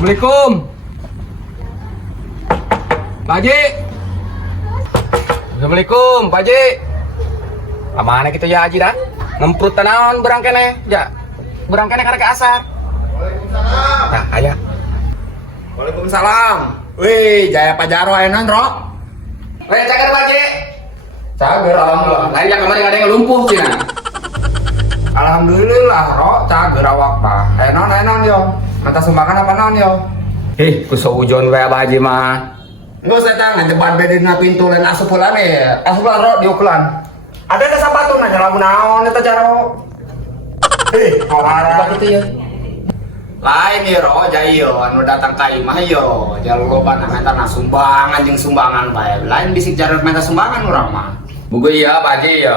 Assalamualaikum. Pak Haji. Assalamualaikum, Pak Haji. Kemana kita ya Haji dah? Ngemprut tanaman berang kene, ya. Berang kene karena ke asar. Waalaikumsalam. Nah, ayah. Waalaikumsalam. Wih, jaya Pajaro enan, Ro. Weh, cager Pak Haji. Cager alhamdulillah. Lain yang kemarin ada yang lumpuh Cina. Alhamdulillah, Ro, cager awak bah. Enan yo. Mata sumbangan apa non yo? Kusaujon wae Pak Haji mah. Nggak usah tangan, depan bedina pintu lain asupulan ya. Asupulan, Ro, diukulan. Ada ke sepatu nanya lamun naon eta Jaro. Kawara gitu ya. Lain ya, Ro, jaya yo anu datang ka imah yo. Jalur loba minta sumbangan jeung sumbangan bae. Lain bisik Jaro minta sumbangan urang mah. Buku iya Pak Haji ya.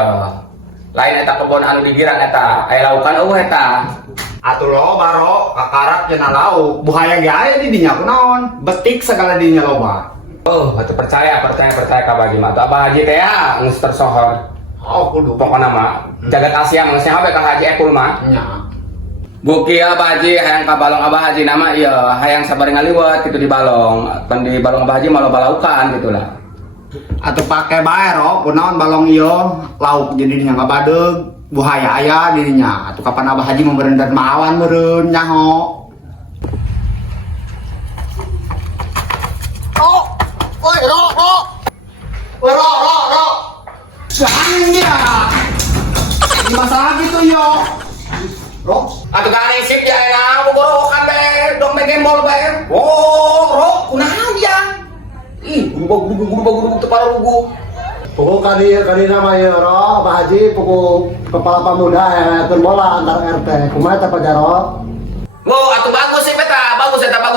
Lain eta kebon anu digiran eta, aya laukan eueuh eta. Atuh loba, Ro, kakarak cenah lauk. Buhaya ge aya di dinya kunaon? Betik segala dinya loba. Oh, atuh percaya ka Pak Haji mah. Atuh Abah Haji teh ya geus tersohor. Oh, kudu Pokona mah jagat Asia mah geus nyaho ka Haji Epul mah. nya. Buki Abah Haji hayang ka balong Abah Haji nama ieu hayang sabari ngaliwat kitu di balong. Pan di balong Abah Haji mah loba laukan gitu lah. Atau pakai bae, Ro, kunaon balong ieu lauk jadi dinya ngabadeg. Buhaya aya dirinya. Atuh kapan Abah Haji mau berendat maawan meureun nyaho. Oi, Ro. Jangan. Ini masalah gitu, yo. Ro, Atuh garing sip ya enak bogorokan be, dong be gembol be. Ro, kunaon ya? Guru teu parugu. Pukul kali nama ya, Ro, Pak Haji pukul kepala pemuda yang ngatur bola antar RT. Kumaha teh Pak Jaro? Wow, atuh bagus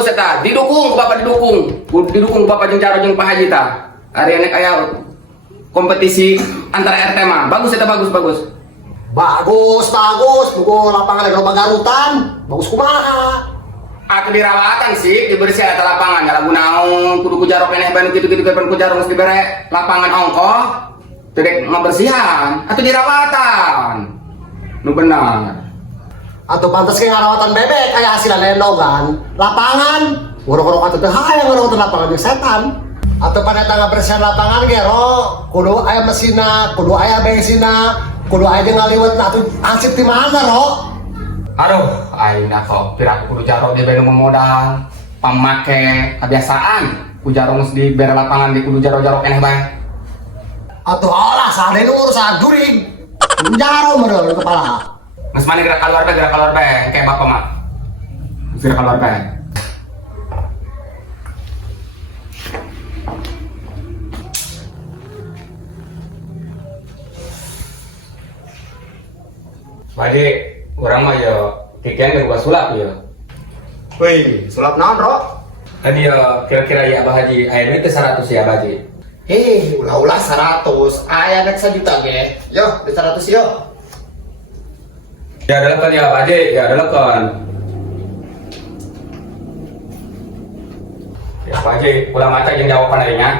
eta. Didukung ku Bapak didukung. Didukung ku Bapak jeung Jaro jeung Pak Haji ta. Ari enek aya kompetisi antar RT mah. Bagus eta bagus. Bagus. Pukul lapangan lagi loba garutan. Bagus kumaha? Atuh dirawatan sih, dibersih eta lapangan. Lagu naon kudu ku Jaro keneh bae kitu-kitu kan ku Jaro geus dibere lapangan ongkoh. Teu dek ngabersihan, atuh dirawatan. Nu benar. Atau pantas ke ngarawatan bebek kayak hasilan endogan. Lapangan, ngorok-ngorok atuh teh hayang ngarawatan lapangan jeung setan. Atau pada tangga bersihan lapangan ge, Ro, kudu aya mesinna, kudu aya bensinna, kudu aya jeung ngaliwet atuh ansip di mana, Ro? Aduh, ayeuna kok piraku kudu Jaro di benu modal pamake kebiasaan. Ku Jaro geus dibere lapangan di kudu Jaro keneh bae. Atuh alah sahade nu urusan jurig. Jaro meureun kepala. Geus mane gerak keluar bae, kayak Bapak mah. Gerak keluar bae. Bade, orang mah ya kikian ke sulap ya. Wih, sulap naon, Ro? Tadi ya kira-kira ya Abah Haji, aya duit 100 ya Abah Haji. Ulah 100. Aya nek 1 juta ge. Yo, di 100 yo. Ya dalekan ya Abah Haji, ya dalekan. Ya Abah Haji, ulah maca jeung jawaban aing nya.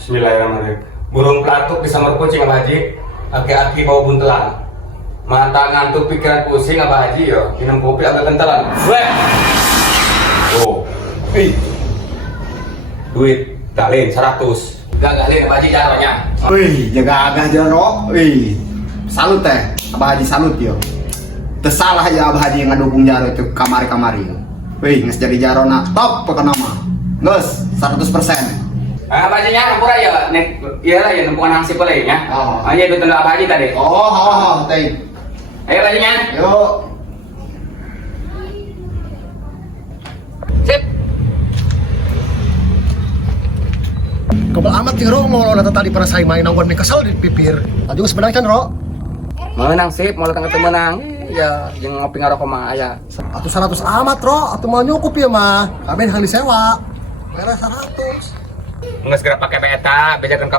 Bismillahirrahmanirrahim. Burung pelatuk disambar kucing Abah Haji, aki-aki bau buntelan. Mata ngantuk pikiran pusing Abah Haji yo, minum kopi agak kentalan. Weh. Oh. Duit galin 100. Gagalin Abah Haji caranya. Wih, jaga agak Jaro. Wih. Salut teh, Abah Haji salut yo. Teu salah ya Abah Haji ngadukung Jaro itu kamari-kamari. Wih, geus jadi Jarona top pokona mah. Geus 100%. Abah Haji nya hampura ya, nek ieu lah ya numpungan hangsip lain nya. Oh. Aya duit Abah Haji tadi. Oh, teh. Ayo Abah Haji nya. Yuk. Sip. Kebal amat sih, Ro, mau lo tadi pernah saya main awan kesel di pipir. Tadi juga sebenarnya kan, Ro. Menang sip, mau datang ketemu menang. Ya, jeung ngopi ngarokok mah aya. Atuh 100 amat, Ro. Atuh mau nyukup ya mah. Kami yang disewa. Bayar 100. Nggak segera pakai peta, bejakan ke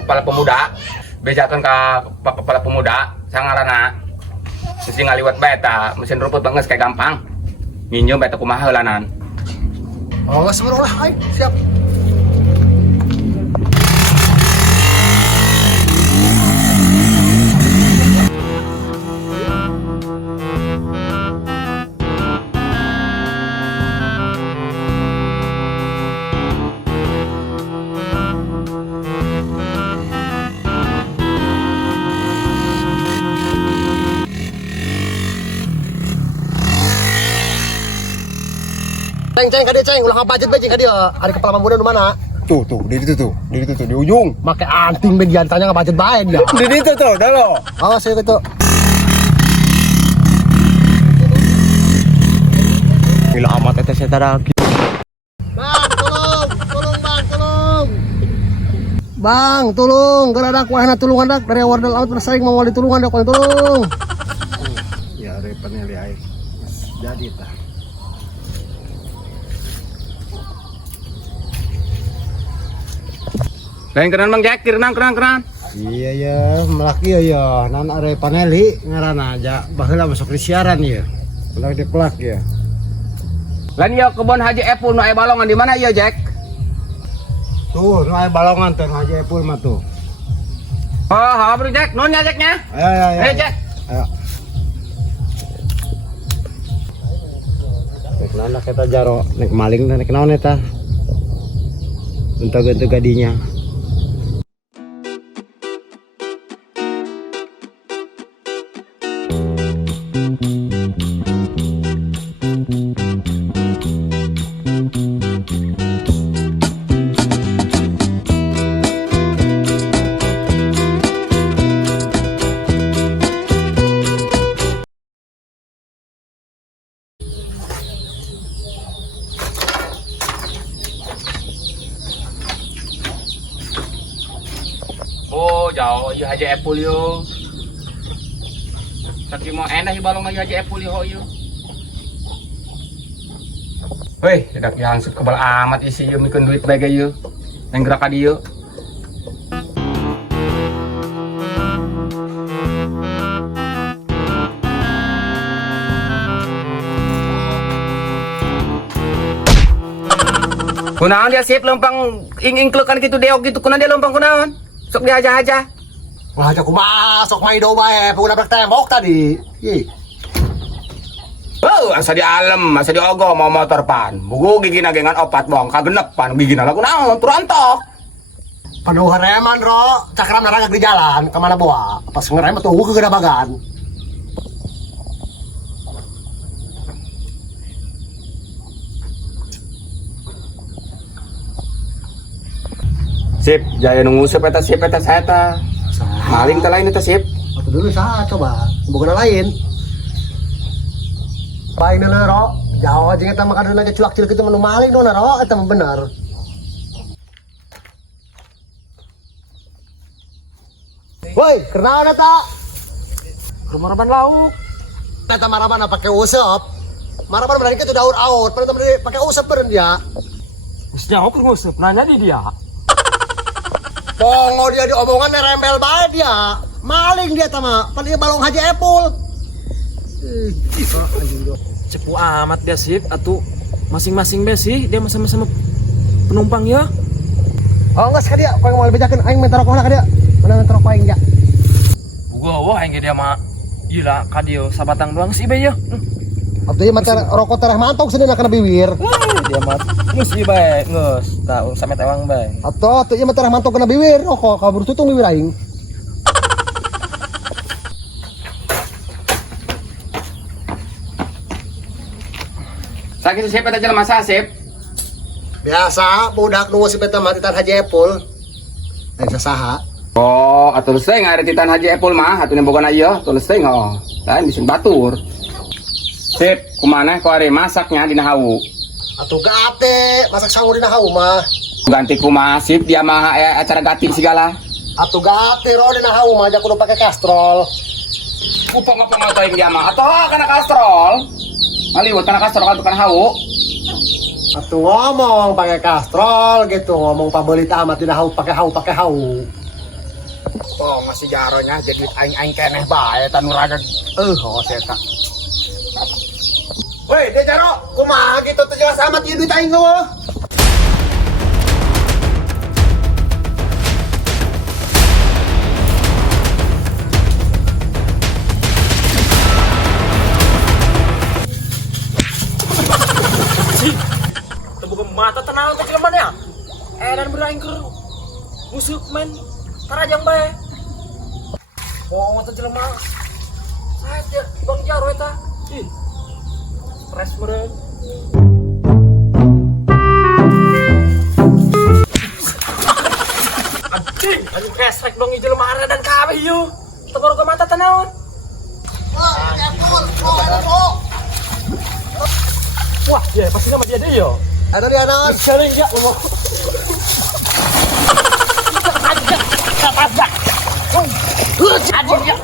kepala pemuda, bejakan ke kepala pemuda, sangarana, mesti ngaliwat beta, mesin rumput banget kayak gampang, minjem beta kumaha helanan. Oh, nggak sebenarnya lah, siap. Ceng ka dia ceng, ulah budget bajing ka dia. Hari kepala mambunan mana? Tuh, di situ tuh, di ujung. Make anting bagian tanya nggak budget bae dia. Di situ tuh, dah lo. Awas ya gitu. Gila amat eta saya lagi. Bang, tolong bang, tolong. Bang, tolong, gara kuahna tulungan dak dari awal laut bersaing mau wali tulungan dak tolong. Ya, repan li aing. Jadi tah. Lain keran Bang Jack, keran. Iya ya, melaki ya. Nan are paneli ngaranna aja baheula masuk di siaran ya. Pelak di pelak ya. Lain ya kebun Haji Epul nu aya balongan di mana ya Jack? Tuh, nu aya balongan teh Haji Epul mah tuh. Oh, bro Jack, nun ya Jacknya. Ayo. Jack. Ayo. Nek nana kita jaro, nek maling nek naon eta. Untuk gadinya. Oh, jauh ya Haji Epul yo. Tapi mau enak ya balong Haji Epul yo yo. Weh, dak yang kebal amat isi yo mikun duit bae yo. Yang gerak ka dieu. Kunaon dia sip lempang ing klukan gitu deok gitu kunaon dia lempang kunaon? Sok dia aja. Wah, aku masuk main do bae, pengguna tembok tadi. Ih. Oh, asa di alam, asa di ogo mau motor pan. Bugu gigi nagengan opat bong, kagenep pan gigi lagu naon turantok. Penuh reman ro, cakram narangak di jalan, kemana bawa? Pas ngerem tuh ke gedabagan. Sip, jaya nungusep eta sip eta saeta. Maling teh lain eta sip. Atau dulu sah coba, bukan lain. Baik nana ro, jauh aja kita makan lagi culak cilik itu menu maling nona ro, itu benar. Woi, kenapa nata? Rumah-rumah lauk. Nata marabana pakai usap. Marabana berani itu daun aut, pernah pakai usap beren dia. Mesti jawab ngusep, nanya di dia. Pongo dia diomongan rembel banget dia. Maling dia tama, padahal balong Haji Epul. Cepu amat dia sip, atuh masing-masing be sih, dia sama-sama penumpang ya. Oh enggak sekali dia, kau yang mau bejakan aing minta rokok lah ka dia. Mana minta rokok aing ya? Gua aing dia mah gila ka dia sabatang doang sih be ya. Abdi ieu mah rokok tereh mantong sedena kana bibir. Dia mah geus ieu bae, geus. Tah samet ewang bae. Atuh ieu mah tereh mantong kana bibir, rokok kabur tutung bibir aing. Sakit sip eta jelema sip. Biasa budak nu si beta mah titan Haji Epul. Aing sasaha. Oh, atuh teh ngare titan Haji Epul mah atuh boga ieu, tulis teh oh. Lain bisin batur. Sip, kumaneh ku ari masaknya dina hawu. Atuh gate, masak sangu dina hawu mah. Ganti kumaha sip dia mah acara gating segala. Atuh gate ro dina hawu mah aja kudu pake kastrol. Upang-upang atuh dia mah atuh kana kastrol. Maliwat kana kastrol kan tukang hawu. Atuh ngomong pakai kastrol gitu, ngomong pabelit amat dina hawu pakai hawu. Oh, masih jaronya jadi aing keneh bae tanu raga. Oh, eta. Woi, dia jaro, kumaha gitu tuh jelas amat ieu duit aing eueuh. Terbuka mata tenang teh jelema ya. Dan beraing keur musik main tarajang bae. Bohong teh jelema. Saja bang jaro eta. Ih. Stres meureun. King, anjing kesrek dong hijau lemari dan kabeh yuk. Tenggorokan mata tanawan. Wah, ya pasti nama dia yo. Ada di anak. Sering ya, ngomong. Anjing ya.